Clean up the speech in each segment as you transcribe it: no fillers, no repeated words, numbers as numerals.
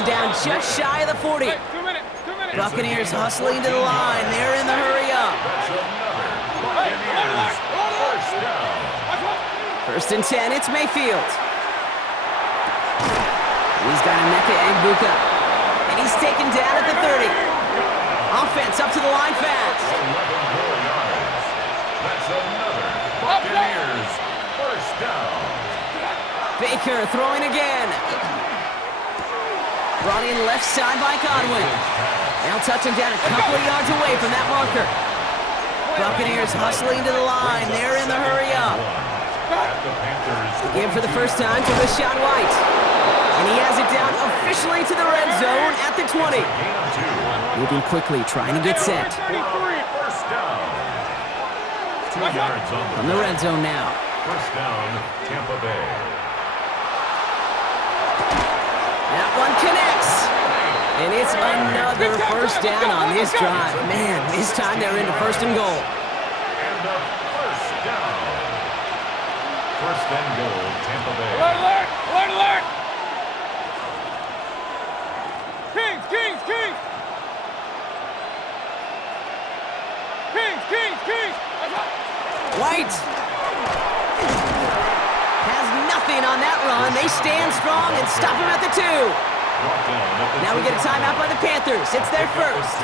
one down just shy of the 40. Hey, 2 minutes. Buccaneers hustling to the line. They're in the hurry up. First and 10, it's Mayfield. He's got Emeka and Buka. And he's taken down at the 30. Offense up to the line fast. That's another Buccaneers first down. Baker throwing again. Brought in left side by Godwin. They'll touch him down a couple of yards away from that marker. Buccaneers hustling to the line. They're in the hurry up. Give for the first time to Rashad White. And he has it down officially to the red zone at the 20. Moving quickly, trying to get set. First down. 2 yards From the red zone now. First down, Tampa Bay. That one connects. And it's another first down on this drive. Man, this time they're into first and goal. And a first down. First and goal, Tampa Bay. Alert! Kings! White has nothing on that run. They stand strong and stop him at the 2. Now we get a timeout by the Panthers. It's their first.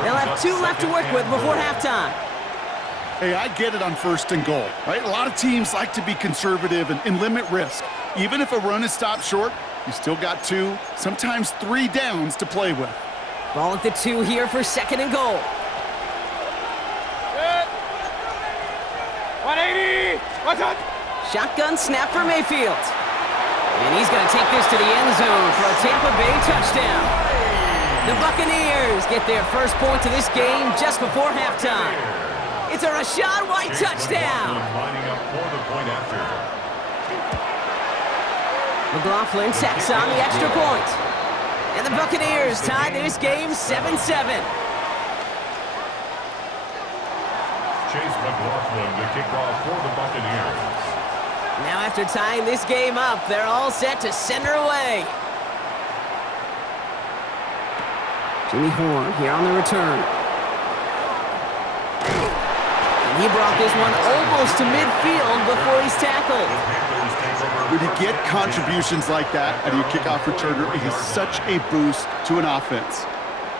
They'll have 2 left to work with before halftime. Hey, I get it on first and goal, right? A lot of teams like to be conservative and limit risk. Even if a run is stopped short, you still got 2, sometimes 3 downs to play with. Ball at the 2 here for second and goal. 180! What's up? Shotgun snap for Mayfield. And he's going to take this to the end zone for a Tampa Bay touchdown. The Buccaneers get their first point of this game just before halftime. It's a Rashad White touchdown. Lining up for the point after. McLaughlin tacks on the extra point. And the Buccaneers tie this game 7-7. Chase McLaughlin to kick off for the Buccaneers. Now after tying this game up, they're all set to send her away. Jimmy Horn here on the return. And he brought this one almost to midfield before he's tackled. When you get contributions like that out of your kickoff returner, it is such a boost to an offense.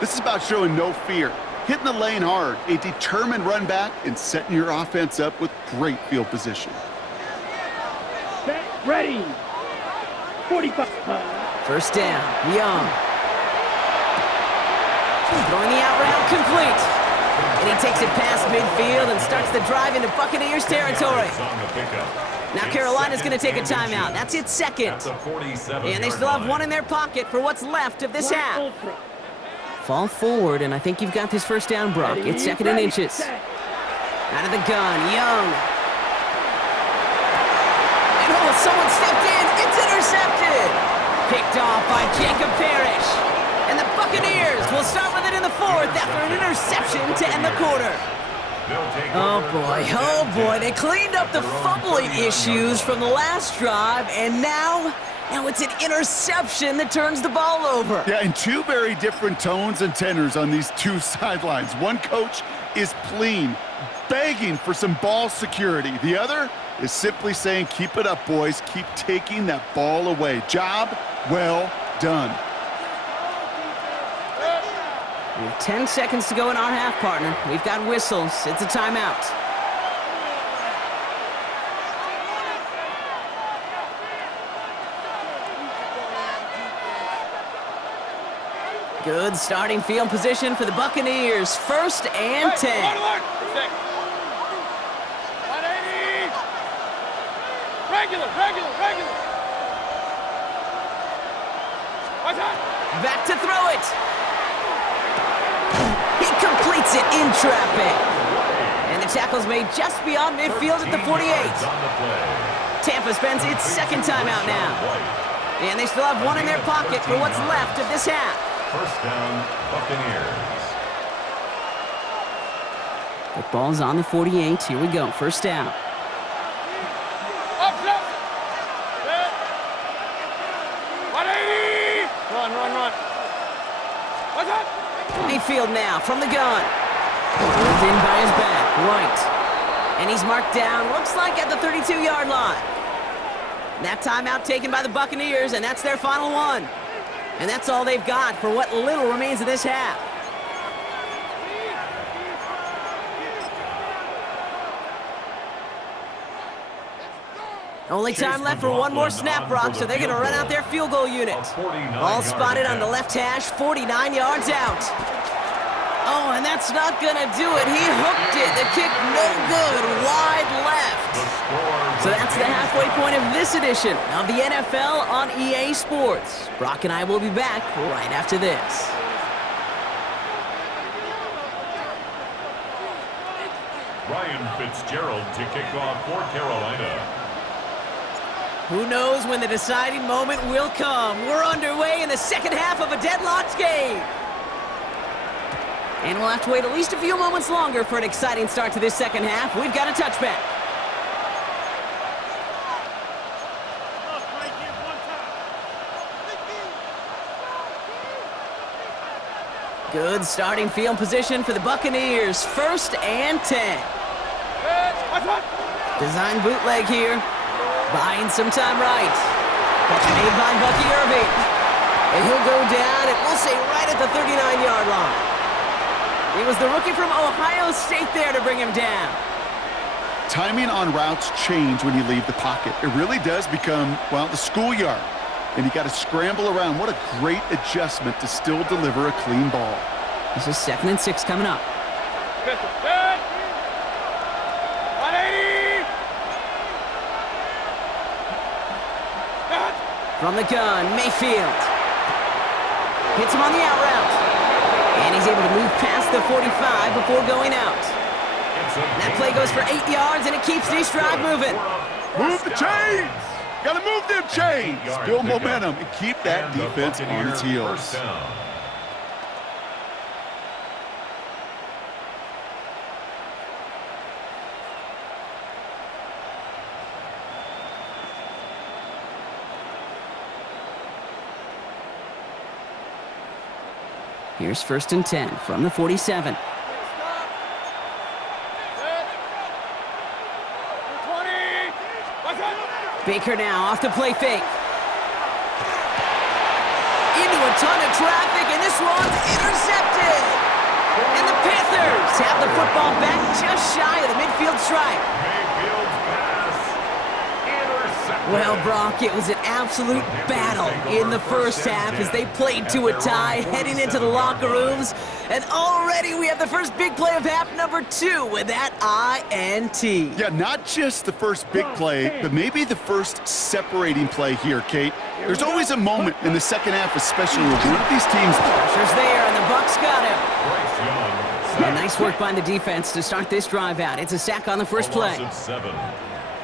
This is about showing no fear, hitting the lane hard, a determined run back, and setting your offense up with great field position. Ready. 45. First down, Young. Throwing the out route complete. And he takes it past midfield and starts the drive into Buccaneers territory. Now Carolina's going to take a timeout. That's its second. And they still have 1 in their pocket for what's left of this half. Fall forward, and I think you've got this first down, Brock. It's second and inches. Out of the gun, Young. And oh, someone stepped in. It's intercepted. Picked off by Jacob Parrish. And the Buccaneers will start with it in the 4th after an interception to end the quarter. Oh boy, they cleaned up the fumbling issues from the last drive, and now it's an interception that turns the ball over. Yeah, and 2 very different tones and tenors on these 2 sidelines. One coach is pleading, begging for some ball security. The other is simply saying, keep it up, boys. Keep taking that ball away. Job well done. We have 10 seconds to go in our half, partner. We've got whistles. It's a timeout. Good starting field position for the Buccaneers. First and 10. 180! Regular! What's up? Back to throw it. He completes it in traffic. And the tackle's made just beyond midfield at the 48. Tampa spends its second timeout now. And they still have 1 in their pocket for what's left of this half. First down, Buccaneers. The ball's on the 48. Here we go. First down. Up. 180! run. What's up? Mayfield now from the gun. Pulled in by his back, right. And he's marked down, looks like at the 32-yard line. That timeout taken by the Buccaneers, and that's their final one. And that's all they've got for what little remains of this half. Only time left for one more snap, Brock, so they're going to run out their field goal unit. All spotted on the left hash, 49 yards out. Oh, and that's not going to do it. He hooked it. The kick no good, wide left. So that's the halfway point of this edition of the NFL on EA Sports. Brock and I will be back right after this. Ryan Fitzgerald to kick off for Carolina. Who knows when the deciding moment will come. We're underway in the second half of a deadlocked game. And we'll have to wait at least a few moments longer for an exciting start to this second half. We've got a touchback. Good starting field position for the Buccaneers. 1st and 10. Design bootleg here. Buying some time right. Catch made by Bucky Irving. And he'll go down, and we'll say right at the 39-yard line. It was the rookie from Ohio State there to bring him down. Timing on routes change when you leave the pocket. It really does become, well, the schoolyard. And you got to scramble around. What a great adjustment to still deliver a clean ball. This is 2nd and 6 coming up. Good. 180. From the gun, Mayfield. Hits him on the out route. And he's able to move past the 45 before going out. That play goes for 8 yards, and it keeps this drive moving. Move the chains! Gotta move them chains! Build momentum and keep that defense on its heels. Here's 1st and 10 from the 47. 20. What's up? Baker now off the play fake. Into a ton of traffic, and this one's intercepted. And the Panthers have the football back just shy of the midfield stripe. Mayfield's pass. Intercepted. Well, Brock, it was an absolute battle in the first half as they played to a tie, heading into the locker rooms. And already we have the first big play of half number 2 with that INT. Yeah, not just the first big play, but maybe the first separating play here, Kate. There's always a moment in the second half, especially with one of these teams. Pressure's there, and the Bucs got him. Bryce Young. Yeah, nice work by the defense to start this drive out. It's a sack on the first play. A loss of 7.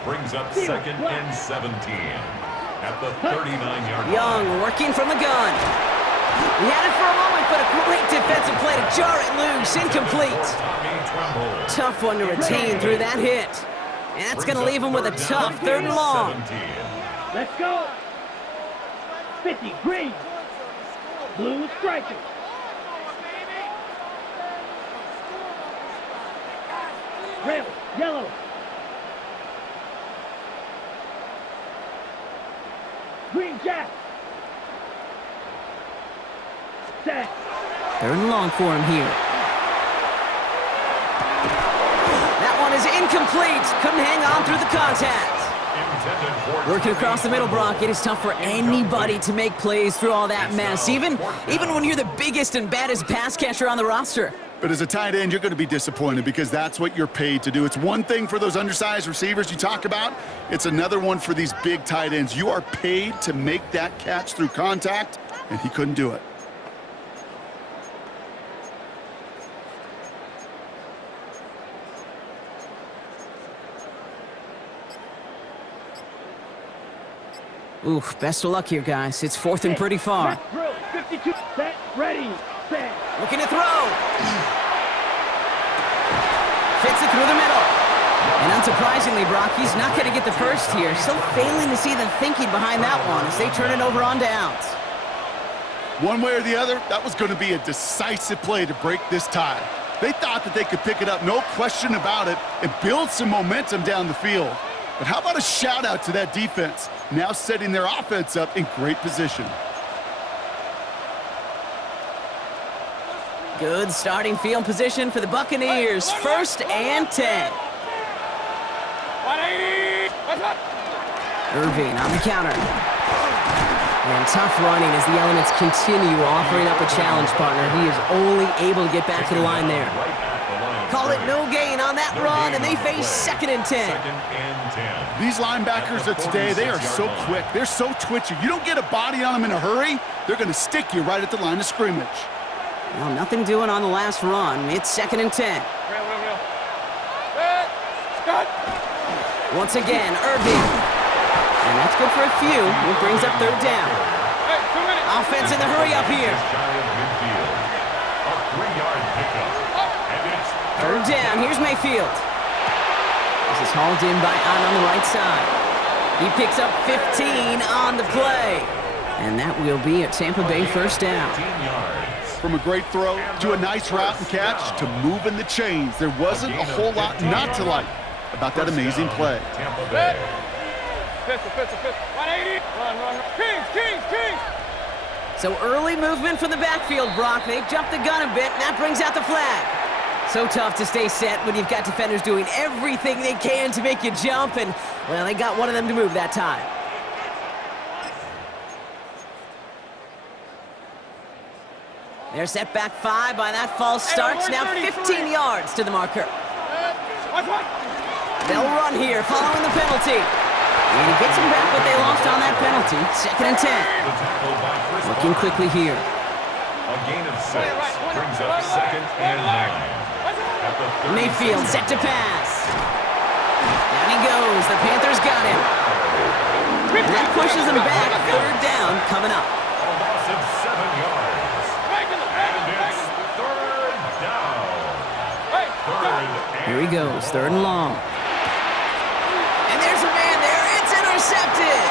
Brings up 2nd and 17 at the 39-yard line. Young working from the gun. He had it for a moment, but a great defensive play to jar it loose. Incomplete. Tough one to retain through that hit. And that's going to leave him with a tough 3rd and long. Let's go. 50, green. Blue striker. Red, yellow. Green jack. Set. 3rd and long for him here. That one is incomplete. Couldn't hang on through the contact. Working across the middle, Brock, it is tough for anybody to make plays through all that mess, even when you're the biggest and baddest pass catcher on the roster. But as a tight end, you're going to be disappointed because that's what you're paid to do. It's one thing for those undersized receivers you talk about. It's another one for these big tight ends. You are paid to make that catch through contact, and he couldn't do it. Oof, best of luck here, guys. It's 4th and pretty far. Throw. 52. Set. Ready. Set. Looking to throw. Fits it through the middle. And unsurprisingly, Brock, he's not going to get the first here. Still failing to see the thinking behind that one as they turn it over on downs. One way or the other, that was going to be a decisive play to break this tie. They thought that they could pick it up, no question about it, and build some momentum down the field. But how about a shout-out to that defense, now setting their offense up in great position. Good starting field position for the Buccaneers. 1st and 10. 180. What's up? Irving on the counter. And tough running as the elements continue offering up a challenge partner. He is only able to get back to the line there. Call it no gain on that run, and they face 2nd and 10. These linebackers of today, they are so quick. They're so twitchy. You don't get a body on them in a hurry, they're going to stick you right at the line of scrimmage. Well, nothing doing on the last run. It's 2nd and 10. Once again, Irving. And that's good for a few. It brings up 3rd down. Offense in the hurry up here. 3rd down. Here's Mayfield. This is hauled in by on the right side. He picks up 15 on the play. And that will be a Tampa Bay 1st down. From a great throw to a nice route and catch to moving the chains, there wasn't a whole lot not to like about that amazing play. Pistol. 180. Run. Kings. So early movement from the backfield, Brock. They jumped the gun a bit, and that brings out the flag. So tough to stay set when you've got defenders doing everything they can to make you jump, and, well, they got one of them to move that time. They're set back 5 by that false start. Now 15 yards to the marker. They'll run here following the penalty. And he gets them back what they lost on that penalty. 2nd and 10. Looking quickly here. A gain of 6 brings up 2nd and 9. Mayfield set to pass. Down he goes. The Panthers got him. And that pushes them back. 3rd down coming up. A loss of 7 yards. And it's 3rd down. Here he goes. 3rd and long. And there's a man there. It's intercepted.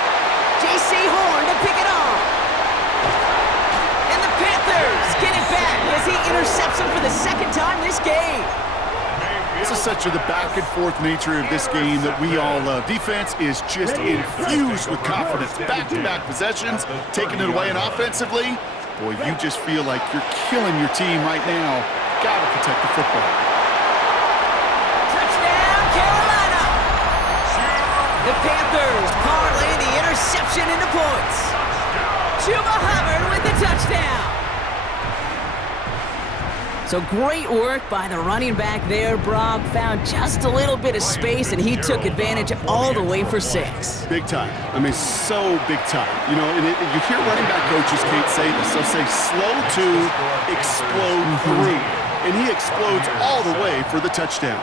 J.C. Horn to pick it off. And the Panthers get it back as he intercepts him for the 2nd time this game. This is such the back and forth nature of this game that we all love. Defense is just infused with confidence. Back-to-back possessions, taking it away, and offensively, boy, you just feel like you're killing your team right now. Gotta protect the football. Touchdown, Carolina! The Panthers parlay the interception into points. Chuba Hubbard with the touchdown. So great work by the running back there. Brock found just a little bit of space, and he took advantage all the way for 6. Big time. I mean, so big time. You know, and you hear running back coaches, Kate, say this. They'll say slow to explode through. And he explodes all the way for the touchdown.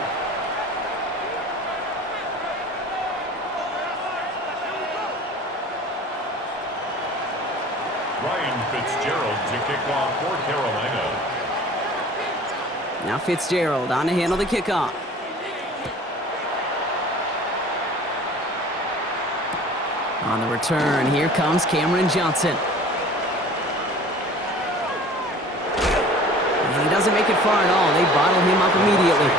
Ryan Fitzgerald to kick off for Carolina. Now Fitzgerald on to handle the kickoff. On the return, here comes Cameron Johnson. And he doesn't make it far at all. They bottle him up immediately.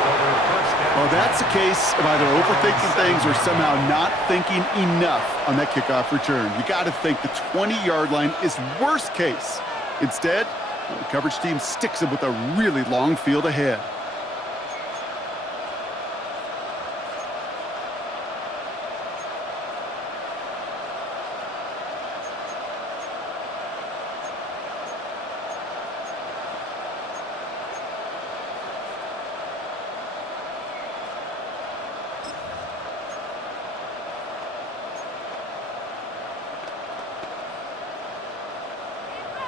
Well, that's a case of either overthinking things or somehow not thinking enough on that kickoff return. You got to think the 20-yard line is worst case. Instead, the coverage team sticks him with a really long field ahead.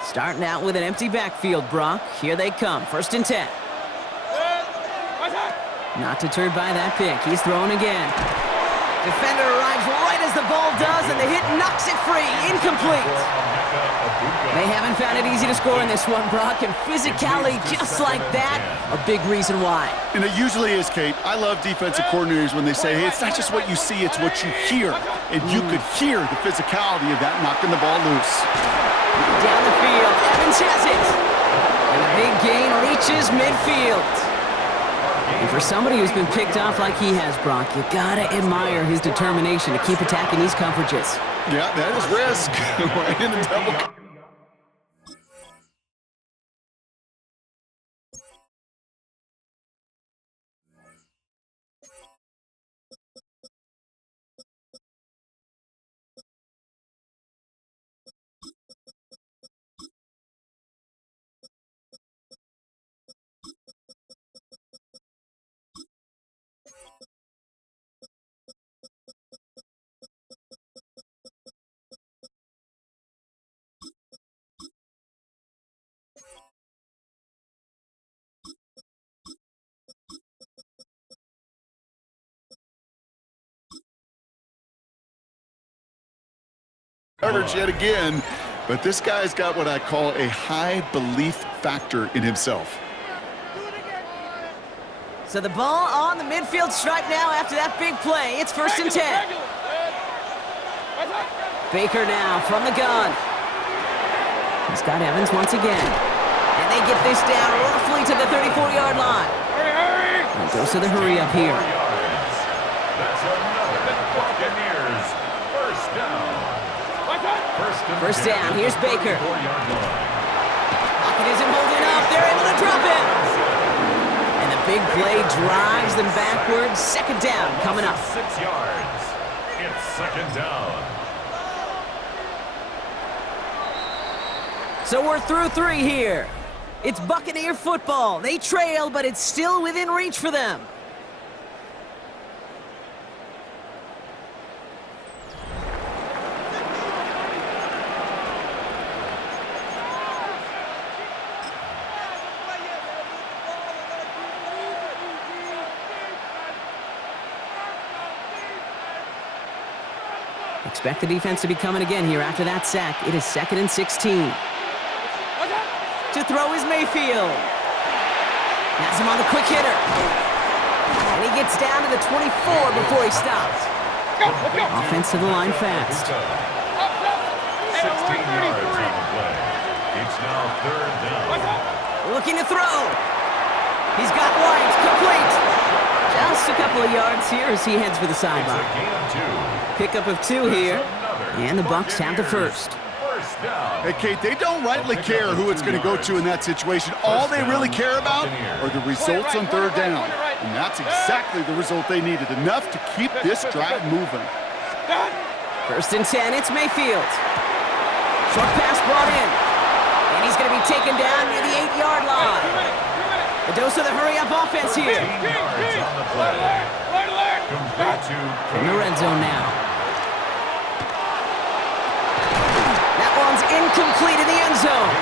Starting out with an empty backfield, Brock. Here they come. 1st and 10. Not deterred by that pick. He's throwing again. Defender arrives right as the ball does, and the hit knocks it free. incomplete. They haven't found it easy to score in this one, Brock, and physicality just like that, a big reason why. And it usually is, Kate. I love defensive coordinators when they say, hey, it's not just what you see, it's what you hear. And you could hear the physicality of that knocking the ball loose. Down the field, Evans has it. And a big gain reaches midfield. And for somebody who's been picked off like he has, Brock, you gotta admire his determination to keep attacking these coverages. Yeah, that is risk. Right in the double. Coverage yet again, but this guy's got what I call a high belief factor in himself. So the ball on the midfield stripe now after that big play. It's 1st and 10. Baker now from the gun. He's got Evans once again. And they get this down roughly to the 34-yard line. Hurry! And goes to the hurry up here. That's another Buccaneers first down. First down, here's Baker. Pocket isn't holding up. They're able to drop it. And the big play drives them backwards. 2nd down coming up. 6 yards. It's 2nd down. So we're through 3 here. It's Buccaneer football. They trail, but it's still within reach for them. Expect the defense to be coming again here after that sack. It is 2nd and 16. To throw is Mayfield. Has him on the quick hitter. And he gets down to the 24 before he stops. Offense to the line fast. 16 yards on the play. It's now 3rd down. Looking to throw. He's got White complete. Just a couple of yards here as he heads for the sideline. Pickup of 2 here. And the Bucs have the first. Hey, Kate, they don't rightly care who it's going to go to in that situation. All they really care about are the results on 3rd down. And that's exactly the result they needed. Enough to keep this drive moving. 1st and 10, it's Mayfield. Short pass brought in. And he's going to be taken down near the 8-yard line. The dose of the hurry-up offense here. In the red zone now. That one's incomplete in the end zone.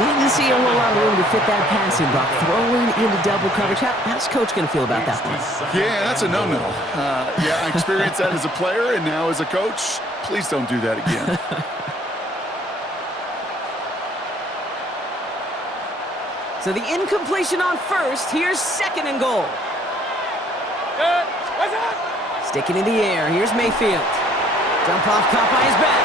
Didn't see a whole lot of room to fit that passing, but throwing into double coverage. How's Coach going to feel about that one? Yeah, that's a no-no. Yeah, I experienced that as a player, and now as a coach, please don't do that again. So the incompletion on 1st. Here's 2nd and goal. Sticking in the air. Here's Mayfield. Jump off, caught by his back.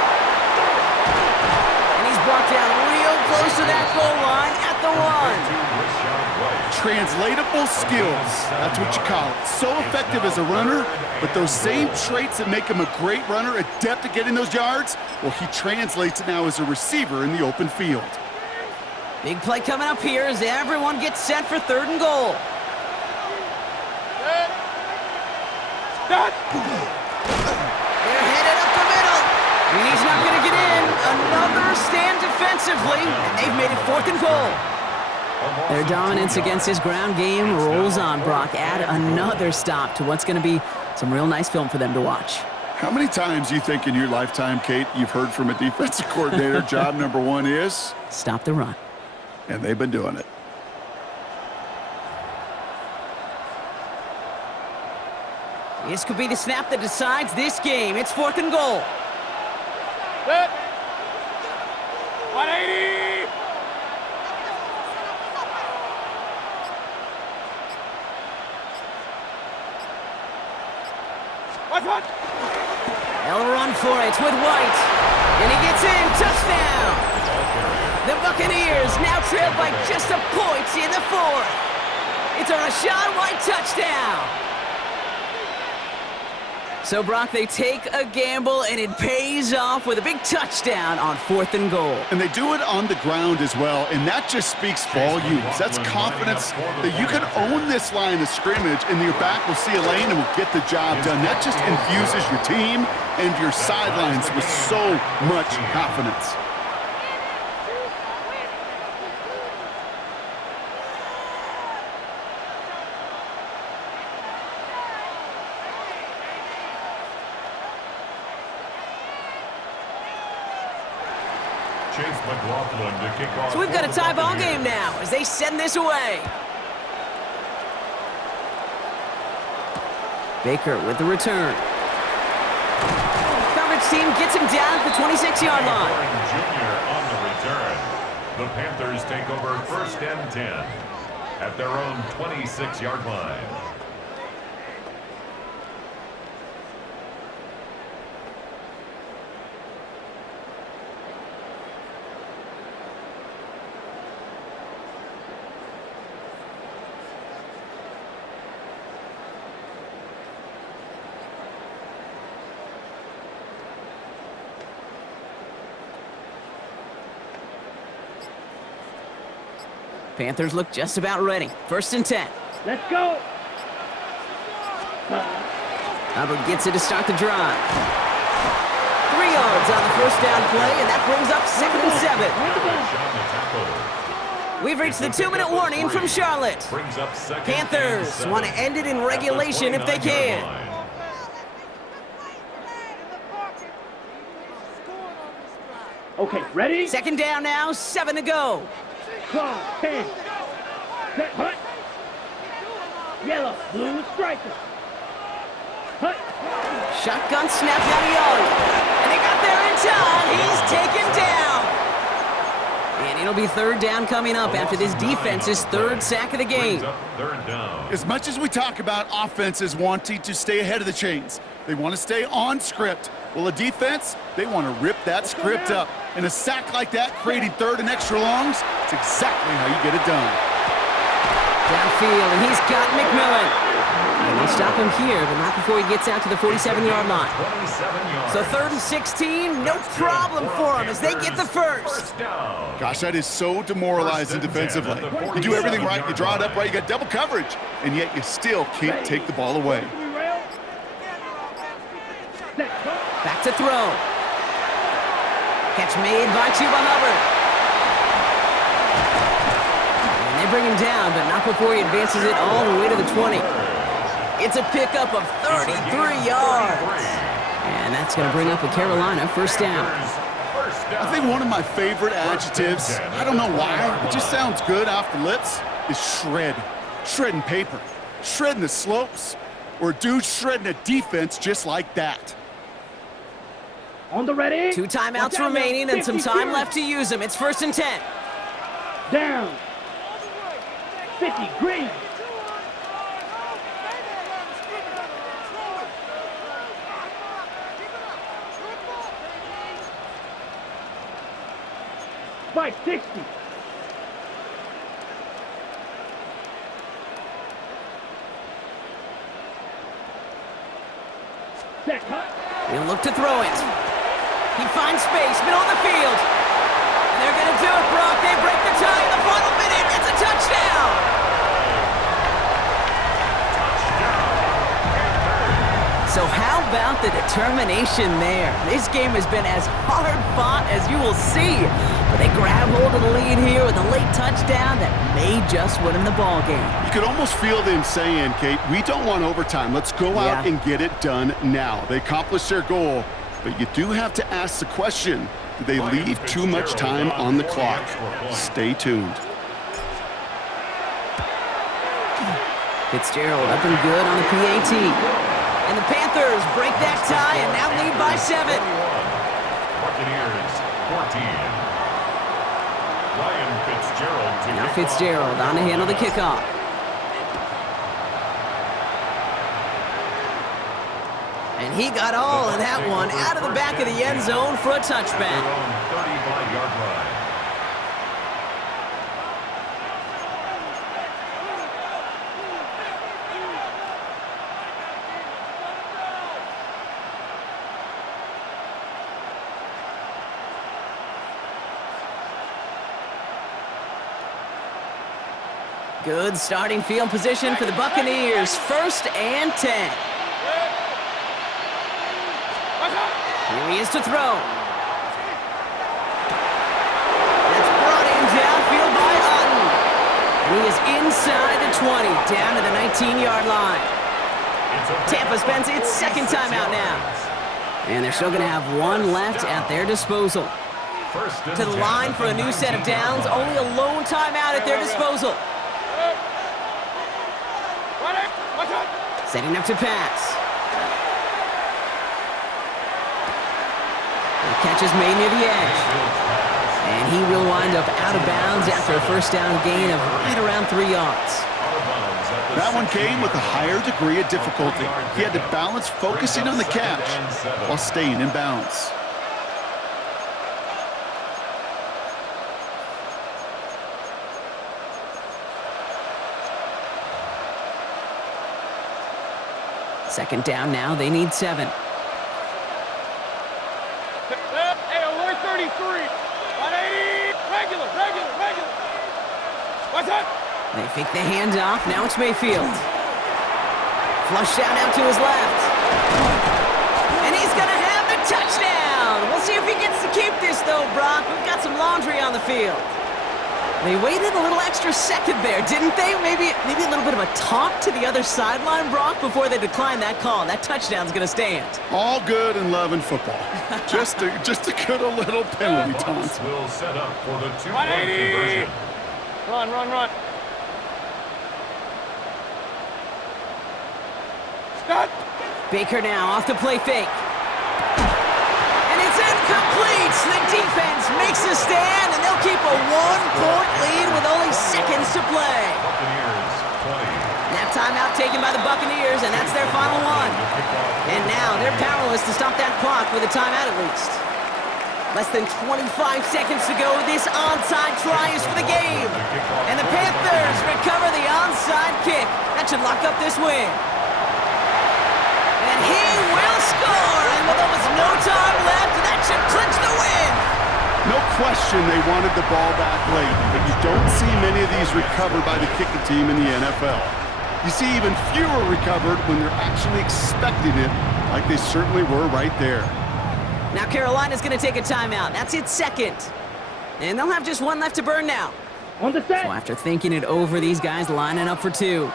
And he's brought down real close to that goal line at the 1. Translatable skills. That's what you call it. So effective as a runner, but those same traits that make him a great runner, adept at getting those yards, well, he translates it now as a receiver in the open field. Big play coming up here as everyone gets set for 3rd and goal. They're headed up the middle. And he's not going to get in. Another stand defensively. And they've made it 4th and goal. Their dominance against his ground game rolls on, Brock. Add another stop to what's going to be some real nice film for them to watch. How many times do you think in your lifetime, Kate, you've heard from a defensive coordinator, job number 1 is? Stop the run. And they've been doing it. This could be the snap that decides this game. It's 4th and goal. That's what. They'll run for it with White. And he gets in. Touchdown. The Buccaneers now trail by just a point in the fourth. It's a Rachaad White touchdown. So, Brock, they take a gamble, and it pays off with a big touchdown on 4th and goal. And they do it on the ground as well, and that just speaks volumes. That's confidence that you can own this line of scrimmage, and your back will see a lane and will get the job done. That just infuses your team and your sidelines with so much confidence. So we've got a tie ball game now as they send this away. Baker with the return. Coverage team gets him down at the 26-yard line. Junior on the return. The Panthers take over 1st and 10 at their own 26-yard line. Panthers look just about ready. 1st and 10. Let's go. Hubbard gets it to start the drive. 3 yards on the 1st down play, and that brings up 2nd and 7. We've reached the 2-minute warning from Charlotte. Panthers want to end it in regulation if they can. Okay, ready? 2nd down now, 7 to go. 10. Set, hut. Yellow, blue striker. Hut. Shotgun snap down the yard. And they got there in time. He's taken down. And it'll be 3rd down coming up after this defense's 3rd sack of the game. As much as we talk about offenses wanting to stay ahead of the chains, they want to stay on script. Well, a defense, they want to rip that script up. And a sack like that, creating 3rd and extra longs, it's exactly how you get it done. Downfield, and he's got McMillan. And they'll stop him here, but not before he gets out to the 47-yard line. So 3rd and 16, no problem for him as they get the first. Gosh, that is so demoralizing defensively. You do everything right, you draw it up right, you got double coverage, and yet you still can't take the ball away. Back to throw. Catch made by Chuba Hubbard. And they bring him down, but not before he advances it all the way to the 20. It's a pickup of 33 yards. And that's going to bring up a Carolina 1st down. I think one of my favorite adjectives, I don't know why, it just sounds good off the lips, is shred. Shredding paper. Shredding the slopes. Or a dude shredding a defense just like that. On the ready. 2 timeouts remaining and some time left to use them. It's 1st and 10. Down. 50, green. By 60. Set, cut. He'll look to throw it. He finds space, middle of the field. And they're going to do it, Brock. They break the tie in the final minute. It's a touchdown. So how about the determination there? This game has been as hard-fought as you will see. But they grab hold of the lead here with a late touchdown that may just win them the ball game. You could almost feel them saying, Kate, we don't want overtime. Let's go out and get it done now. They accomplished their goal, but you do have to ask the question, do they leave too much time on the clock? Stay tuned. Fitzgerald up and good on the PAT. And the Panthers break that tie and now lead by 7. Buccaneers 14. Now Fitzgerald on to handle the kickoff. And he got all of that one out of the back of the end zone for a touchback. 35-yard line. Good starting field position for the Buccaneers. 1st and 10. Here he is to throw. That's brought in downfield by Otten. And he is inside the 20, down to the 19-yard line. Tampa spends its 2nd timeout now. And they're still going to have one left at their disposal. To the line for a new set of downs. Only a lone timeout at their disposal. Setting up to pass. The catch is made near the edge. And he will wind up out of bounds after a 1st down gain of right around 3 yards. That one came with a higher degree of difficulty. He had to balance focusing on the catch while staying in bounds. Second down now, they need 7. Hey, alert 33. 180. Regular. What's up? They fake the handoff. Now it's Mayfield. Flushed out to his left. And he's going to have the touchdown. We'll see if he gets to keep this, though, Brock. We've got some laundry on the field. They waited a little extra second there, didn't they? Maybe a little bit of a talk to the other sideline, Brock, before they declined that call. That touchdown's going to stand. All good and love in football. just a good a little penalty taunt. Will set up for the 2-point conversion. Run. Stop. Baker now off the play fake. And it's incomplete. The defense makes a stand, and they'll keep a 1-point lead with only seconds to play. Buccaneers 20. That timeout taken by the Buccaneers, and that's their final one. And now they're powerless to stop that clock with a timeout at least. Less than 25 seconds to go. This onside try is for the game. And the Panthers recover the onside kick. That should lock up this win. And he will score. And with almost no time left, that should clinch the win. No question they wanted the ball back late, but you don't see many of these recovered by the kicking team in the NFL. You see even fewer recovered when they're actually expecting it, like they certainly were right there. Now Carolina's going to take a timeout. That's its 2nd. And they'll have just one left to burn now. On the set. So after thinking it over, these guys lining up for 2.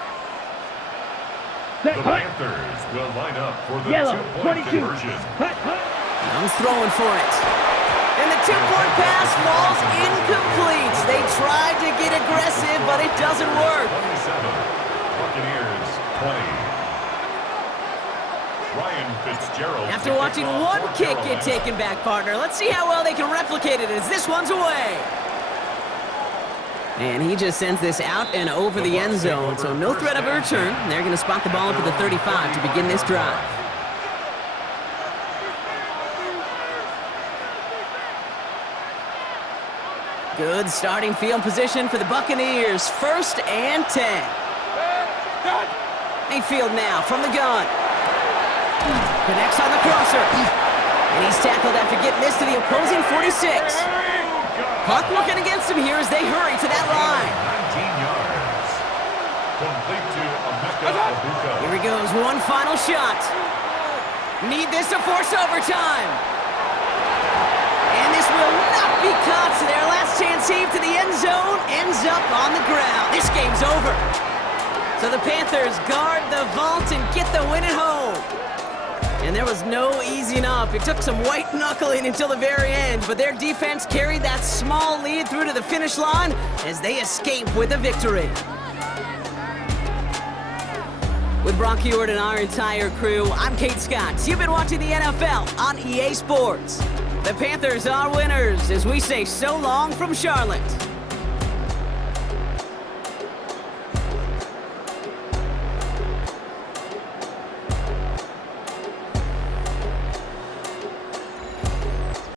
Set. The Cut. Panthers will line up for the Yellow. 2-point 22. conversion. Cut. Jones throwing for it. And the 2-point pass falls incomplete. They tried to get aggressive, but it doesn't work. 27. Buccaneers 20. Ryan Fitzgerald. After watching one kick get taken back, partner, let's see how well they can replicate it as this one's away. And he just sends this out and over the end zone, so no threat of a return. They're going to spot the ball up at the 35 to begin this drive. Good starting field position for the Buccaneers. 1st and 10. Mayfield now from the gun. Connects on the crosser. And he's tackled after getting this to the opposing 46. Clock working against him here as they hurry to that line. 19 yards. Complete to Emeka. Here he goes, one final shot. Need this to force overtime. And this will not be caught. So their last chance heave to the end zone ends up on the ground. This game's over. So the Panthers guard the vault and get the win at home. And there was no easing up. It took some white knuckling until the very end, but their defense carried that small lead through to the finish line as they escape with a victory. With Brock Heward and our entire crew, I'm Kate Scott. You've been watching the NFL on EA Sports. The Panthers are winners as we say so long from Charlotte.